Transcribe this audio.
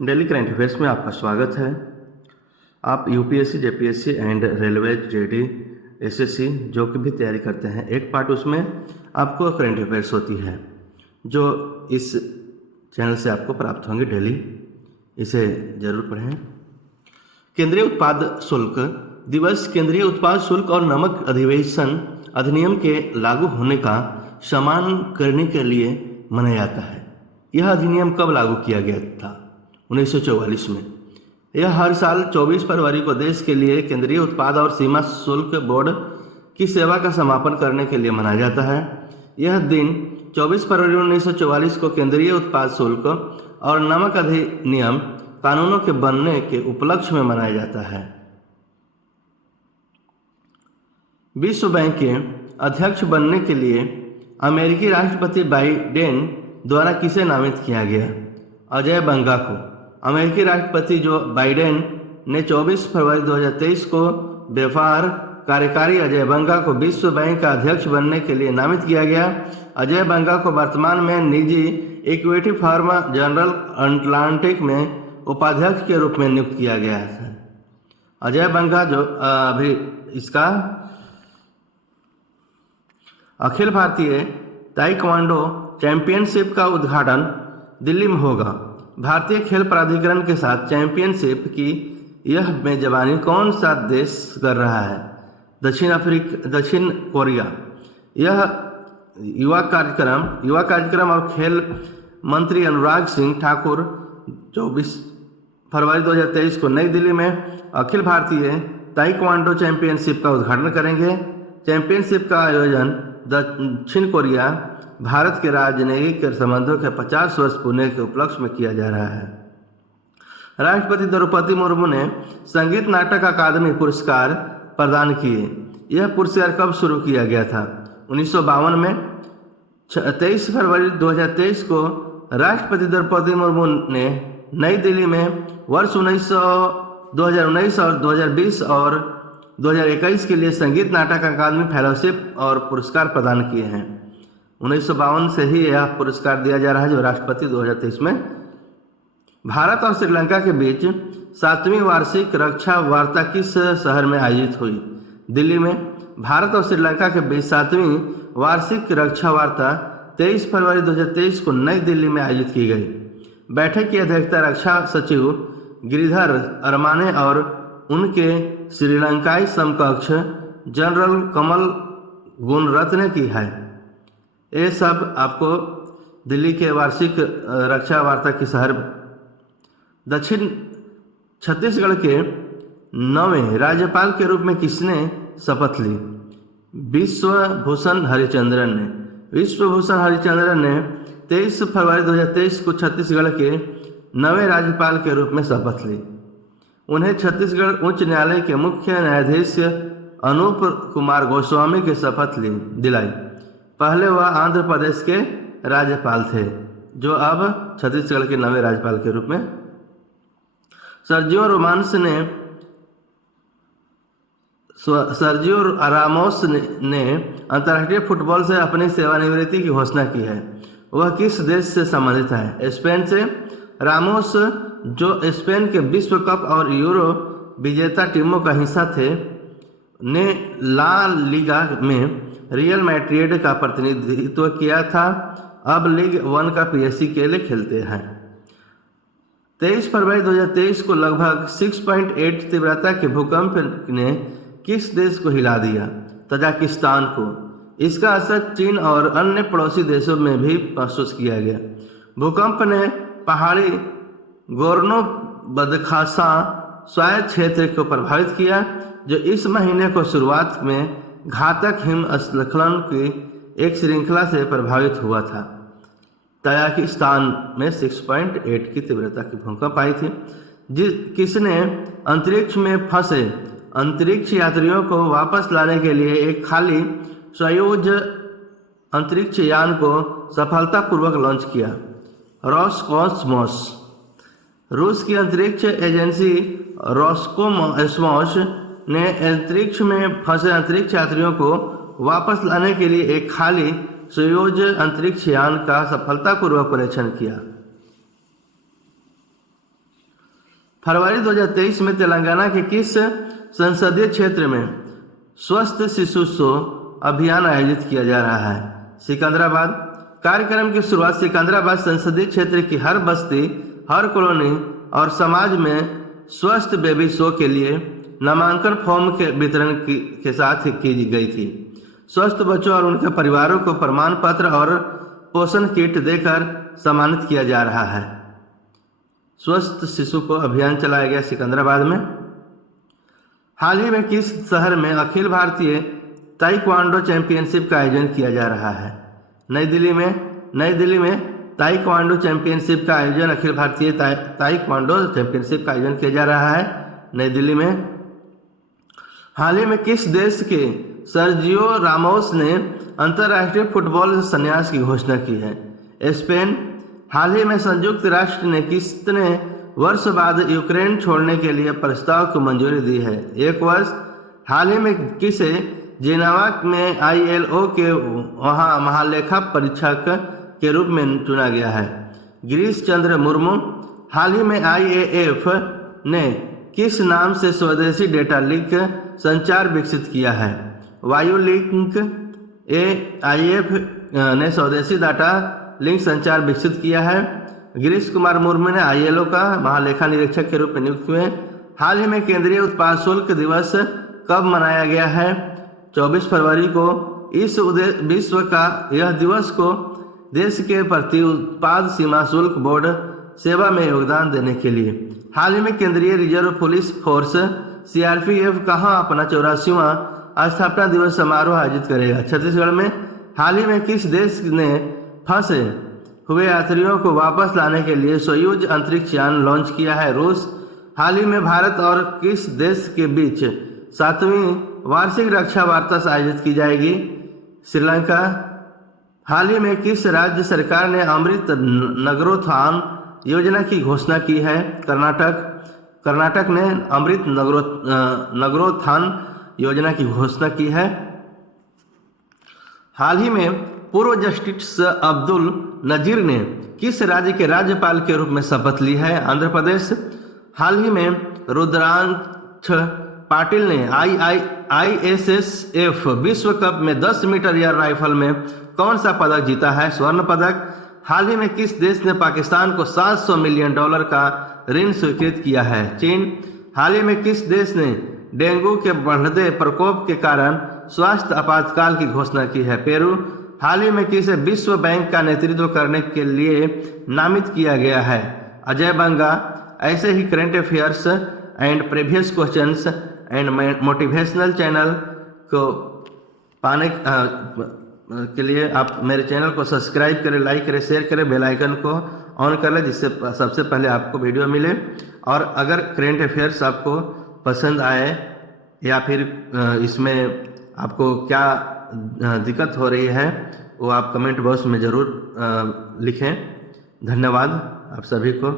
Daily current affairs में आपका स्वागत है। आप UPSC, JPSC and railway, JD, SSC जो कि भी तैयारी करते हैं, एक पार्ट उसमें आपको करंट अफेयर्स होती है जो इस चैनल से आपको प्राप्त होंगे डेली। इसे जरूर पढ़ें। केंद्रीय उत्पाद शुल्क दिवस केंद्रीय उत्पाद शुल्क और नमक अधिवेशन अधिनियम के लागू होने का सम्मान करने के लिए मनाया जाता है। यह अधिनियम कब लागू किया गया था? 1944 में। यह हर साल 24 फरवरी को देश के लिए केंद्रीय उत्पाद और सीमा शुल्क बोर्ड की सेवा का समापन करने के लिए मनाया जाता है। यह दिन 24 फरवरी 1944 को केंद्रीय उत्पाद शुल्क और नमक अधिनियम कानूनों के बनने के उपलक्ष्य में मनाया जाता है। विश्व बैंक के अध्यक्ष बनने के लिए अमेरिकी राष्ट्रपति बाइडेन द्वारा किसे नामित किया गया? अजय बंगा को। अमेरिकी राष्ट्रपति जो बाइडेन ने 24 फरवरी 2023 को व्यापार कार्यकारी अजय बंगा को विश्व बैंक का अध्यक्ष बनने के लिए नामित किया गया। अजय बंगा को वर्तमान में निजी इक्विटी फर्म जनरल अटलांटिक में उपाध्यक्ष के रूप में नियुक्त किया गया है। अजय बंगा जो अभी इसका अखिल भारतीय ताइक्वांडो चैंपियनशिप का उद्घाटन दिल्ली में होगा। भारतीय खेल प्राधिकरण के साथ चैंपियनशिप की यह मेजबानी कौन सा देश कर रहा है? दक्षिण कोरिया। यह युवा कार्यक्रम और खेल मंत्री अनुराग सिंह ठाकुर 24 फरवरी 2023 को नई दिल्ली में अखिल भारतीय ताइक्वांडो चैंपियनशिप का उद्घाटन करेंगे। चैंपियनशिप का आयोजन दक्षिण कोरिया भारत के राजनयिक संबंधों के 50 वर्ष पूरे के उपलक्ष्य में किया जा रहा है। राष्ट्रपति द्रौपदी मुर्मू ने संगीत नाटक अकादमी पुरस्कार प्रदान किए। यह पुरस्कार कब शुरू किया गया था? 1952 में। 23 फरवरी 2023 को राष्ट्रपति द्रौपदी मुर्मू ने नई दिल्ली में वर्ष 2019 और 2020 और 2021 के लिए संगीत नाटक अकादमी फेलोशिप और पुरस्कार प्रदान किए हैं। 1952 से ही यह पुरस्कार दिया जा रहा है जो राष्ट्रपति 2023 में। भारत और श्रीलंका के बीच 7वीं वार्षिक रक्षा वार्ता किस शहर में आयोजित हुई? दिल्ली में। भारत और श्रीलंका के बीच 7वीं वार्षिक रक्षा वार्ता 23 फरवरी 2023 को नई दिल्ली में आयोजित की गई। बैठक की अध्यक्षता रक्षा सचिव गिरिधर अरमाने और उनके श्रीलंकाई समकक्ष जनरल कमल गुणरत्न ने की है। ये सब आपको दिल्ली के वार्षिक रक्षा वार्ता के शहर। दक्षिण छत्तीसगढ़ के 9वें राज्यपाल के रूप में किसने शपथ ली? विश्वभूषण हरिचंद्रन ने। विश्वभूषण हरिचंद्रन ने 23 फरवरी 2023 को छत्तीसगढ़ के 9वें राज्यपाल के रूप में शपथ ली। उन्हें छत्तीसगढ़ उच्च न्यायालय के मुख्य न्यायाधीश अनूप कुमार गोस्वामी की शपथ दिलाई। पहले वह आंध्र प्रदेश के राज्यपाल थे जो अब छत्तीसगढ़ के 9वें राज्यपाल के रूप में। सर्जियो रामोस ने अंतर्राष्ट्रीय फुटबॉल से अपनी सेवानिवृत्ति की घोषणा की है। वह किस देश से संबंधित है? स्पेन से। रामोस जो स्पेन के विश्व कप और यूरो विजेता टीमों का हिस्सा थे ने ला लीगा में रियल मैड्रिड का प्रतिनिधित्व किया था। अब लीग 1 का पीएसजी के लिए खेलते हैं। 23 फरवरी 2023 को लगभग 6.8 तीव्रता के भूकंप ने किस देश को हिला दिया? तजाकिस्तान को। इसका असर चीन और अन्य पड़ोसी देशों में भी महसूस किया गया। भूकंप ने पहाड़ी गोर्नो बदखासा स्वायत्त क्षेत्र को प्रभावित किया जो इस महीने को शुरुआत में घातक हिमस्खलन की एक श्रृंखला से प्रभावित हुआ था। तजाकिस्तान में 6.8 की तीव्रता की भूकंप आई थी। किसने अंतरिक्ष में फंसे अंतरिक्ष यात्रियों को वापस लाने के लिए एक खाली सोयूज अंतरिक्ष यान को सफलतापूर्वक लॉन्च किया? रोसकॉस्मोस। रूस की अंतरिक्ष एजेंसी रोसकोस्मोस ने अंतरिक्ष में फंसे अंतरिक्ष यात्रियों को वापस लाने के लिए एक खाली सोयूज अंतरिक्ष यान का सफलतापूर्वक परीक्षण किया। फरवरी 2023 में तेलंगाना के किस संसदीय क्षेत्र में स्वस्थ शिशुत्सव अभियान आयोजित किया जा रहा है? सिकंदराबाद। कार्यक्रम की शुरुआत सिकंदराबाद संसदीय क्षेत्र की हर बस्ती, हर कॉलोनी और समाज में स्वस्थ बेबी शो के लिए नामांकन फॉर्म के वितरण के साथ की गई थी। स्वस्थ बच्चों और उनके परिवारों को प्रमाण पत्र और पोषण किट देकर सम्मानित किया जा रहा है। स्वस्थ शिशु को अभियान चलाया गया सिकंदराबाद में। हाल ही में किस शहर में अखिल भारतीय ताइक्वांडो चैंपियनशिप का आयोजन किया जा रहा है? नई दिल्ली में ताइक्वांडो चैंपियनशिप का आयोजन अखिल भारतीय ताइक्वांडो चैंपियनशिप का आयोजन किया जा रहा है नई दिल्ली में। हाल ही में किस देश के सर्जियो रामोस ने अंतर्राष्ट्रीय फुटबॉल संन्यास की घोषणा की है? स्पेन। हाल ही में संयुक्त राष्ट्र ने कितने वर्ष बाद यूक्रेन छोड़ने के लिए प्रस्ताव को मंजूरी दी है? 1 वर्ष। हाल ही में किसे जेनेवा में ILO के वहाँ महालेखा परीक्षक के रूप में चुना गया है? गिरीश चंद्र मुर्मू। हाल ही में IAF ने किस नाम से स्वदेशी डेटा लिंक संचार विकसित किया है? वायु लिंक। AIF ने स्वदेशी डाटा लिंक संचार विकसित किया है। गिरीश कुमार मुर्मू ने ILO का महालेखा निरीक्षक के रूप में नियुक्त हुए। हाल ही में केंद्रीय उत्पाद शुल्क दिवस कब मनाया गया है? 24 फरवरी को। इस विश्व का यह दिवस को देश के प्रति उत्पाद सीमा शुल्क बोर्ड सेवा में योगदान देने के लिए। हाल ही में केंद्रीय रिजर्व पुलिस फोर्स CRPF कहाँ अपना 84वां स्थापना दिवस समारोह आयोजित करेगा? छत्तीसगढ़ में। हाल ही में किस देश ने फंसे हुए यात्रियों को वापस लाने के लिए सोयूज अंतरिक्ष यान लॉन्च किया है? रूस। हाल ही में भारत और किस देश के बीच 7वीं वार्षिक रक्षा वार्ता आयोजित की जाएगी? श्रीलंका। हाल ही में किस राज्य सरकार ने अमृत नगरोत्थान योजना की घोषणा की है? कर्नाटक ने अमृत नगरोत्थान योजना की घोषणा की है। हाल ही में पूर्व जस्टिस अब्दुल नजीर ने किस राज्य के राज्यपाल के रूप में शपथ ली है? आंध्र प्रदेश। हाल ही में रुद्रांश पाटिल ने ISSF विश्व कप में 10 मीटर एयर राइफल में कौन सा पदक जीता है? स्वर्ण पदक। हाल ही में किस देश ने पाकिस्तान को $700 मिलियन का ऋण स्वीकृत किया है? चीन। हाल ही में किस देश ने डेंगू के बढ़ते प्रकोप के कारण स्वास्थ्य आपातकाल की घोषणा की है? पेरू। हाल ही में किसे विश्व बैंक का नेतृत्व करने के लिए नामित किया गया है? अजय बंगा। ऐसे ही current affairs and previous questions and motivational channel को पाने के लिए आप मेरे चैनल को सब्सक्राइब करें, लाइक करें, शेयर करें, बेल आइकन को ऑन कर लें जिससे सबसे पहले आपको वीडियो मिले। और अगर करंट अफेयर्स आपको पसंद आए या फिर इसमें आपको क्या दिक्कत हो रही है वो आप कमेंट बॉक्स में ज़रूर लिखें। धन्यवाद आप सभी को।